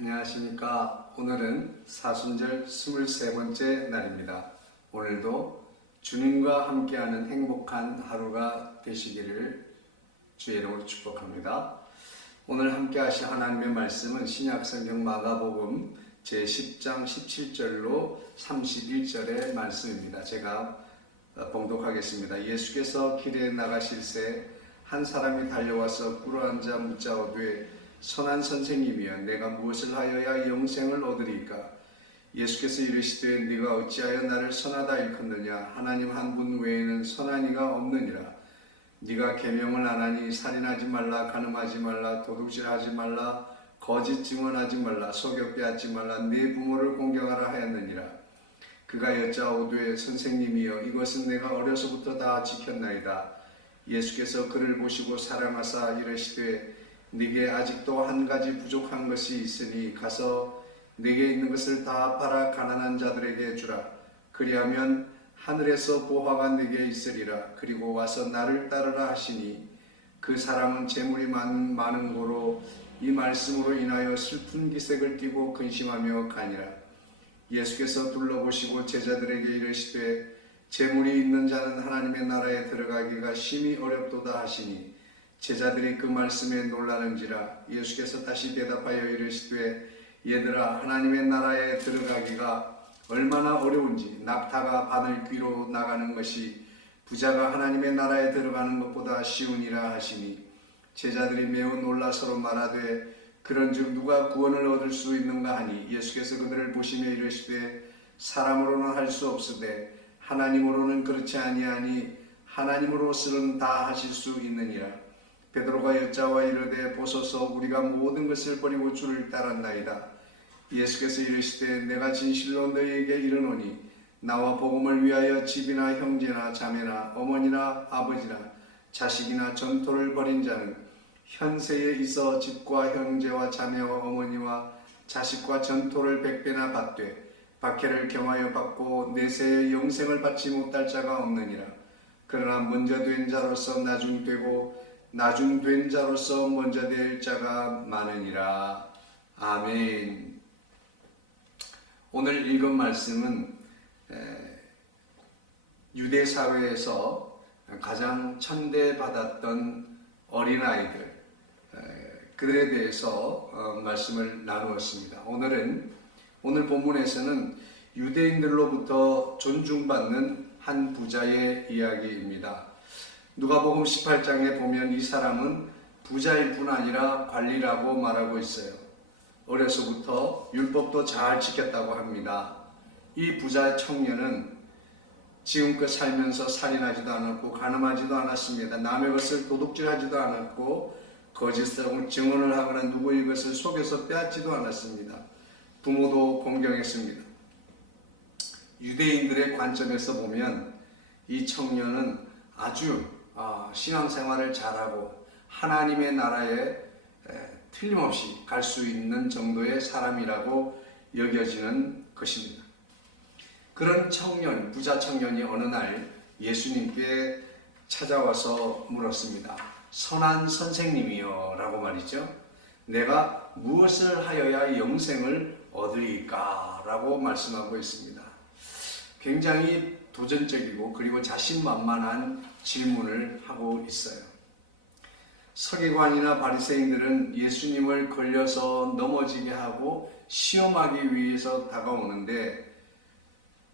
안녕하십니까. 오늘은 사순절 23번째 날입니다. 오늘도 주님과 함께하는 행복한 하루가 되시기를 주의 이름으로 축복합니다. 오늘 함께 하실 하나님의 말씀은 신약성경 마가복음 제10장 17절로 31절의 말씀입니다. 제가 봉독하겠습니다. 예수께서 길에 나가실새 한 사람이 달려와서 꿇어앉아 묻자오되 선한 선생님이여 내가 무엇을 하여야 영생을 얻으리까? 예수께서 이르시되 네가 어찌하여 나를 선하다 일컫느냐? 하나님 한 분 외에는 선한 이가 없느니라. 네가 계명을 안 하니 살인하지 말라, 간음하지 말라, 도둑질하지 말라, 거짓 증언하지 말라, 속여 빼앗지 말라, 네 부모를 공경하라 하였느니라. 그가 여짜오되 선생님이여 이것은 내가 어려서부터 다 지켰나이다. 예수께서 그를 보시고 사랑하사 이르시되 네게 아직도 한 가지 부족한 것이 있으니 가서 네게 있는 것을 다 팔아 가난한 자들에게 주라. 그리하면 하늘에서 보화가 네게 있으리라. 그리고 와서 나를 따르라 하시니 그 사람은 재물이 많은 고로 이 말씀으로 인하여 슬픈 기색을 띠고 근심하며 가니라. 예수께서 둘러보시고 제자들에게 이르시되 재물이 있는 자는 하나님의 나라에 들어가기가 심히 어렵도다 하시니 제자들이 그 말씀에 놀라는지라. 예수께서 다시 대답하여 이르시되 얘들아 하나님의 나라에 들어가기가 얼마나 어려운지 낙타가 바늘 귀로 나가는 것이 부자가 하나님의 나라에 들어가는 것보다 쉬우니라 하시니 제자들이 매우 놀라 서로 말하되 그런즉 누가 구원을 얻을 수 있는가 하니 예수께서 그들을 보시며 이르시되 사람으로는 할 수 없으되 하나님으로는 그렇지 아니하니 하나님으로서는 다 하실 수 있느니라. 베드로가 여짜와 이르되 보소서 우리가 모든 것을 버리고 주를 따랐나이다. 예수께서 이르시되 내가 진실로 너희에게 이르노니 나와 복음을 위하여 집이나 형제나 자매나 어머니나 아버지나 자식이나 전토를 벌인 자는 현세에 있어 집과 형제와 자매와 어머니와 자식과 전토를 100배나 받되 박해를 겸하여 받고 내세에 영생을 받지 못할 자가 없느니라. 그러나 먼저 된 자로서 나중되고 나중된 자로서 먼저 될 자가 많으니라. 아멘. 오늘 읽은 말씀은 유대 사회에서 가장 천대받았던 어린아이들 그들에 대해서 말씀을 나누었습니다. 오늘 본문에서는 유대인들로부터 존중받는 한 부자의 이야기입니다. 누가복음 18장에 보면 이 사람은 부자일 뿐 아니라 관리라고 말하고 있어요. 어려서부터 율법도 잘 지켰다고 합니다. 이 부자 청년은 지금껏 살면서 살인하지도 않았고 간음하지도 않았습니다. 남의 것을 도둑질하지도 않았고 거짓으로 증언을 하거나 누구의 것을 속여서 빼앗지도 않았습니다. 부모도 공경했습니다. 유대인들의 관점에서 보면 이 청년은 아주 신앙생활을 잘하고 하나님의 나라에 틀림없이 갈 수 있는 정도의 사람이라고 여겨지는 것입니다. 그런 청년, 부자 청년이 어느 날 예수님께 찾아와서 물었습니다. 선한 선생님이여 라고 말이죠. 내가 무엇을 하여야 영생을 얻으리까? 라고 말씀하고 있습니다. 굉장히 도전적이고 그리고 자신만만한 질문을 하고 있어요. 서기관이나 바리새인들은 예수님을 걸려서 넘어지게 하고 시험하기 위해서 다가오는데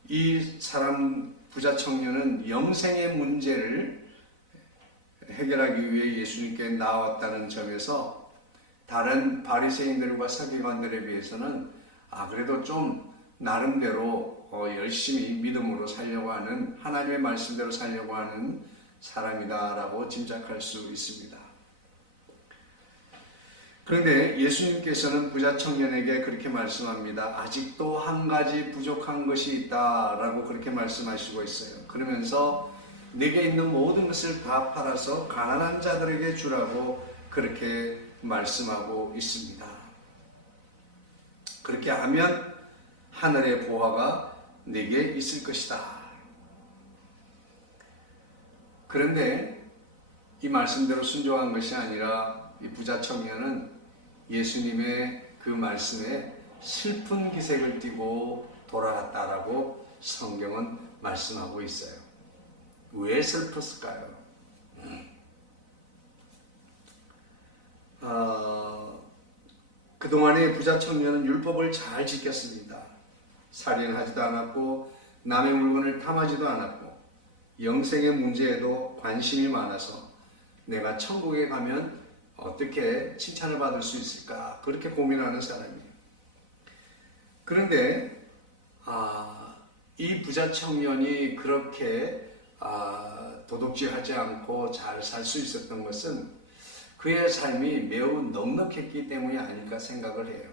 이 사람 부자 청년은 영생의 문제를 해결하기 위해 예수님께 나왔다는 점에서 다른 바리새인들과 서기관들에 비해서는 그래도 좀 나름대로 열심히 믿음으로 살려고 하는 하나님의 말씀대로 살려고 하는 사람이다라고 짐작할 수 있습니다. 그런데 예수님께서는 부자 청년에게 그렇게 말씀합니다. 아직도 한 가지 부족한 것이 있다라고 그렇게 말씀하시고 있어요. 그러면서 내게 있는 모든 것을 다 팔아서 가난한 자들에게 주라고 그렇게 말씀하고 있습니다. 그렇게 하면 하늘의 보화가 내게 있을 것이다. 그런데 이 말씀대로 순종한 것이 아니라 이 부자 청년은 예수님의 그 말씀에 슬픈 기색을 띠고 돌아갔다라고 성경은 말씀하고 있어요. 왜 슬펐을까요? 그동안의 부자 청년은 율법을 잘 지켰습니다. 살인하지도 않았고 남의 물건을 탐하지도 않았고 영생의 문제에도 관심이 많아서 내가 천국에 가면 어떻게 칭찬을 받을 수 있을까 그렇게 고민하는 사람이에요. 그런데 이 부자 청년이 그렇게 도둑질하지 않고 잘 살 수 있었던 것은 그의 삶이 매우 넉넉했기 때문이 아닐까 생각을 해요.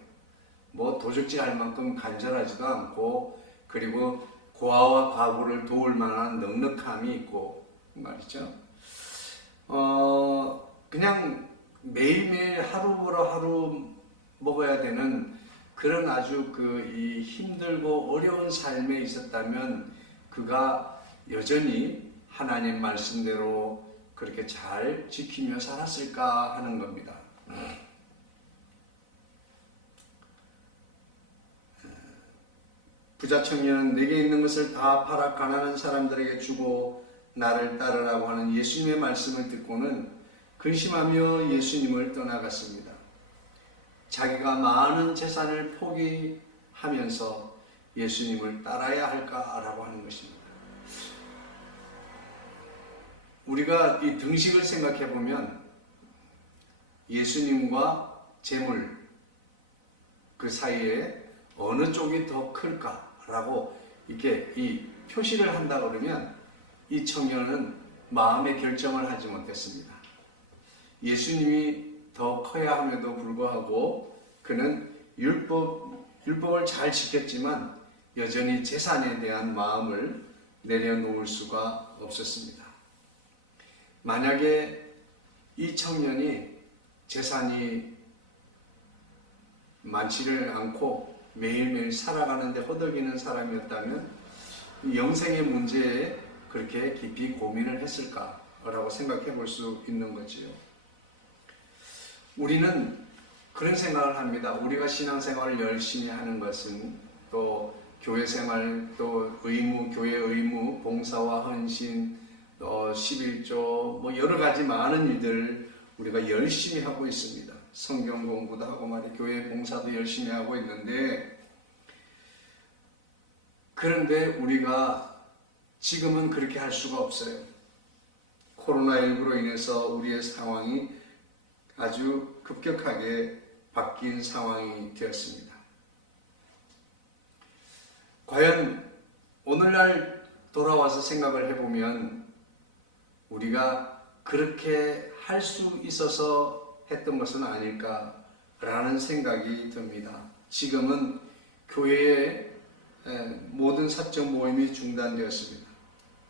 뭐 도둑질할 만큼 간절하지도 않고 그리고 고아와 과부를 도울 만한 넉넉함이 있고 말이죠. 그냥 매일매일 하루보다 하루 먹어야 되는 그런 아주 이 힘들고 어려운 삶에 있었다면 그가 여전히 하나님 말씀대로 그렇게 잘 지키며 살았을까 하는 겁니다. 부자 청년은 내게 있는 것을 다 팔아 가난한 사람들에게 주고 나를 따르라고 하는 예수님의 말씀을 듣고는 근심하며 예수님을 떠나갔습니다. 자기가 많은 재산을 포기하면서 예수님을 따라야 할까라고 하는 것입니다. 우리가 이 등식을 생각해 보면 예수님과 재물 그 사이에 어느 쪽이 더 클까라고 이렇게 이 표시를 한다 그러면 이 청년은 마음의 결정을 하지 못했습니다. 예수님이 더 커야 함에도 불구하고 그는 율법을 잘 지켰지만 여전히 재산에 대한 마음을 내려놓을 수가 없었습니다. 만약에 이 청년이 재산이 많지를 않고 매일매일 살아가는데 허덕이는 사람이었다면 영생의 문제에 그렇게 깊이 고민을 했을까라고 생각해 볼 수 있는 거지요. 우리는 그런 생각을 합니다. 우리가 신앙생활을 열심히 하는 것은 또 교회생활, 또 의무, 교회 의무, 봉사와 헌신, 11조, 뭐 여러 가지 많은 일들 우리가 열심히 하고 있습니다. 성경 공부도 하고 말이야, 교회 봉사도 열심히 하고 있는데, 그런데 우리가 지금은 그렇게 할 수가 없어요. 코로나19로 인해서 우리의 상황이 아주 급격하게 바뀐 상황이 되었습니다. 과연 오늘날 돌아와서 생각을 해보면 우리가 그렇게 할 수 있어서 했던 것은 아닐까라는 생각이 듭니다. 지금은 교회의 모든 사적 모임이 중단되었습니다.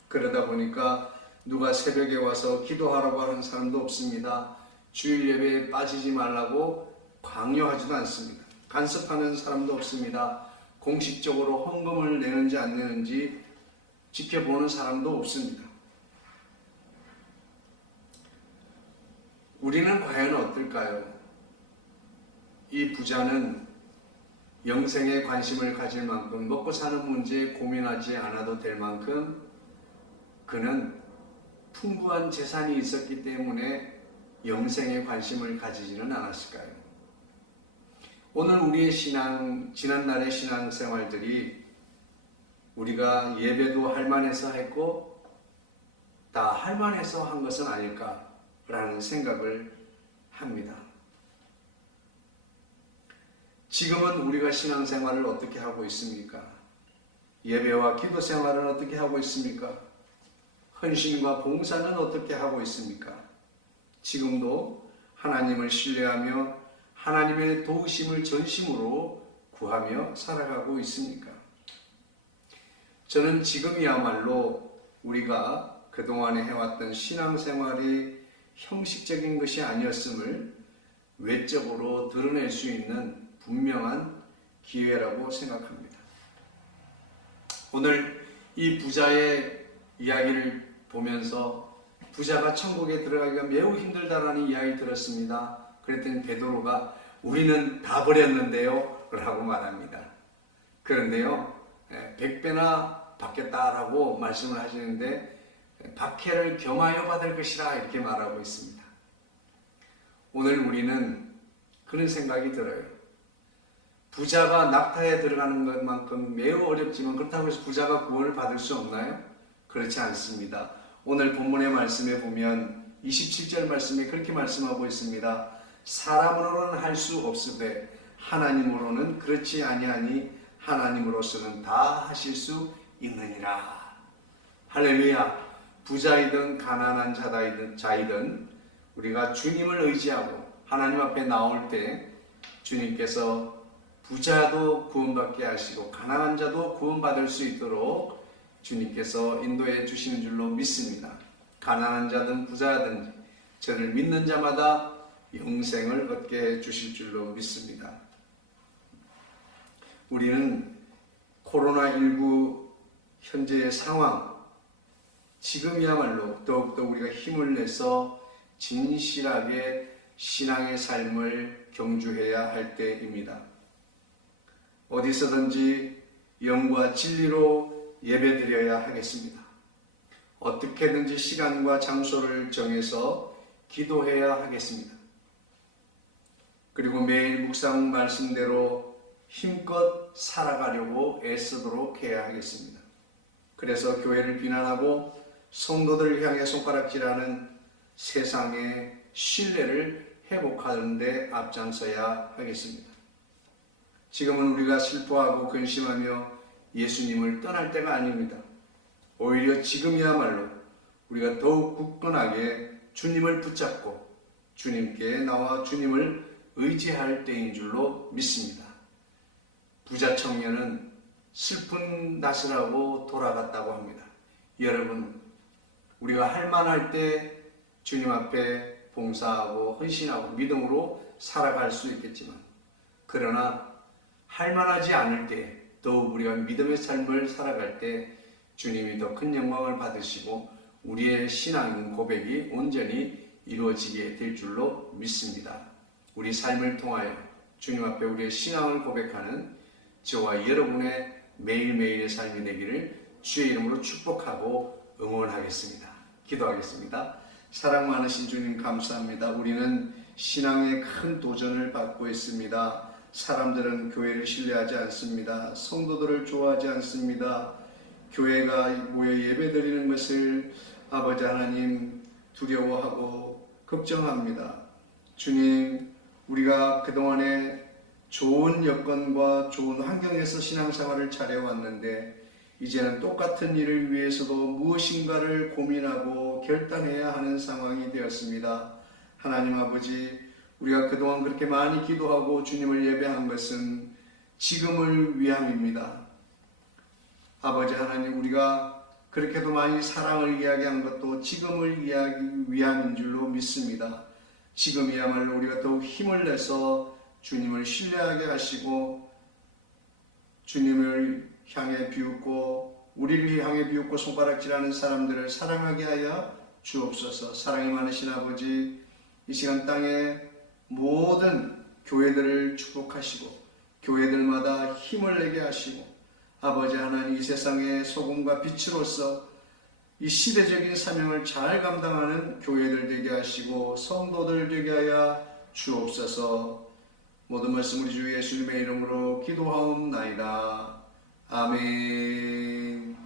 그러다 보니까 누가 새벽에 와서 기도하라고 하는 사람도 없습니다. 주일 예배에 빠지지 말라고 강요하지도 않습니다. 간섭하는 사람도 없습니다. 공식적으로 헌금을 내는지 안 내는지 지켜보는 사람도 없습니다. 우리는 과연 어떨까요? 이 부자는 영생에 관심을 가질 만큼, 먹고 사는 문제에 고민하지 않아도 될 만큼 그는 풍부한 재산이 있었기 때문에 영생에 관심을 가지지는 않았을까요? 오늘 우리의 지난날의 신앙생활들이 우리가 예배도 할만해서 했고 다 할만해서 한 것은 아닐까라는 생각을 합니다. 지금은 우리가 신앙생활을 어떻게 하고 있습니까? 예배와 기도생활은 어떻게 하고 있습니까? 헌신과 봉사는 어떻게 하고 있습니까? 지금도 하나님을 신뢰하며 하나님의 도우심을 전심으로 구하며 살아가고 있습니까? 저는 지금이야말로 우리가 그동안에 해왔던 신앙생활이 형식적인 것이 아니었음을 외적으로 드러낼 수 있는 분명한 기회라고 생각합니다. 오늘 이 부자의 이야기를 보면서 부자가 천국에 들어가기가 매우 힘들다라는 이야기를 들었습니다. 그랬더니 베드로가 우리는 다 버렸는데요 라고 말합니다. 그런데요 100배나 받겠다라고 말씀을 하시는데 박해를 겸하여 받을 것이라 이렇게 말하고 있습니다. 오늘 우리는 그런 생각이 들어요. 부자가 낙타에 들어가는 것만큼 매우 어렵지만 그렇다고 해서 부자가 구원을 받을 수 없나요? 그렇지 않습니다. 오늘 본문의 말씀에 보면 27절 말씀에 그렇게 말씀하고 있습니다. 사람으로는 할 수 없으되 하나님으로는 그렇지 아니하니 하나님으로서는 다 하실 수 있느니라. 할렐루야. 부자이든 가난한 자이든 우리가 주님을 의지하고 하나님 앞에 나올 때 주님께서 부자도 구원받게 하시고 가난한 자도 구원받을 수 있도록 주님께서 인도해 주시는 줄로 믿습니다. 가난한 자든 부자든지 저를 믿는 자마다 영생을 얻게 해 주실 줄로 믿습니다. 우리는 코로나19 현재의 상황, 지금이야말로 더욱더 우리가 힘을 내서 진실하게 신앙의 삶을 경주해야 할 때입니다. 어디서든지 영과 진리로 예배드려야 하겠습니다. 어떻게든지 시간과 장소를 정해서 기도해야 하겠습니다. 그리고 매일 묵상 말씀대로 힘껏 살아가려고 애쓰도록 해야 하겠습니다. 그래서 교회를 비난하고 성도들을 향해 손가락질하는 세상의 신뢰를 회복하는 데 앞장서야 하겠습니다. 지금은 우리가 슬퍼하고 근심하며 예수님을 떠날 때가 아닙니다. 오히려 지금이야말로 우리가 더욱 굳건하게 주님을 붙잡고 주님께 나와 주님을 의지할 때인 줄로 믿습니다. 부자 청년은 슬픈 낯을 하고 돌아갔다고 합니다. 여러분, 우리가 할만할 때 주님 앞에 봉사하고 헌신하고 믿음으로 살아갈 수 있겠지만 그러나 할만하지 않을 때 더욱 우리가 믿음의 삶을 살아갈 때 주님이 더 큰 영광을 받으시고 우리의 신앙 고백이 온전히 이루어지게 될 줄로 믿습니다. 우리 삶을 통하여 주님 앞에 우리의 신앙을 고백하는 저와 여러분의 매일매일의 삶이 되기를 주의 이름으로 축복하고 응원하겠습니다. 기도하겠습니다. 사랑 많으신 주님 감사합니다. 우리는 신앙의 큰 도전을 받고 있습니다. 사람들은 교회를 신뢰하지 않습니다. 성도들을 좋아하지 않습니다. 교회가 모여 예배드리는 것을 아버지 하나님 두려워하고 걱정합니다. 주님, 우리가 그동안에 좋은 여건과 좋은 환경에서 신앙생활을 잘해왔는데 이제는 똑같은 일을 위해서도 무엇인가를 고민하고 결단해야 하는 상황이 되었습니다. 하나님 아버지, 우리가 그동안 그렇게 많이 기도하고 주님을 예배한 것은 지금을 위함입니다. 아버지 하나님, 우리가 그렇게도 많이 사랑을 이야기한 것도 지금을 위함인 줄로 믿습니다. 지금이야말로 우리가 더욱 힘을 내서 주님을 신뢰하게 하시고 주님을 향해 비웃고 우리를 향해 비웃고 손가락질하는 사람들을 사랑하게 하여 주옵소서. 사랑이 많으신 아버지, 이 시간 땅에 모든 교회들을 축복하시고 교회들마다 힘을 내게 하시고 아버지 하나님, 이 세상의 소금과 빛으로서 이 시대적인 사명을 잘 감당하는 교회들 되게 하시고 성도들 되게 하여 주옵소서. 모든 말씀 우리 주 예수님의 이름으로 기도하옵나이다. 아멘.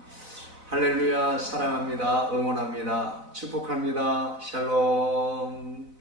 할렐루야. 사랑합니다. 응원합니다. 축복합니다. 샬롬.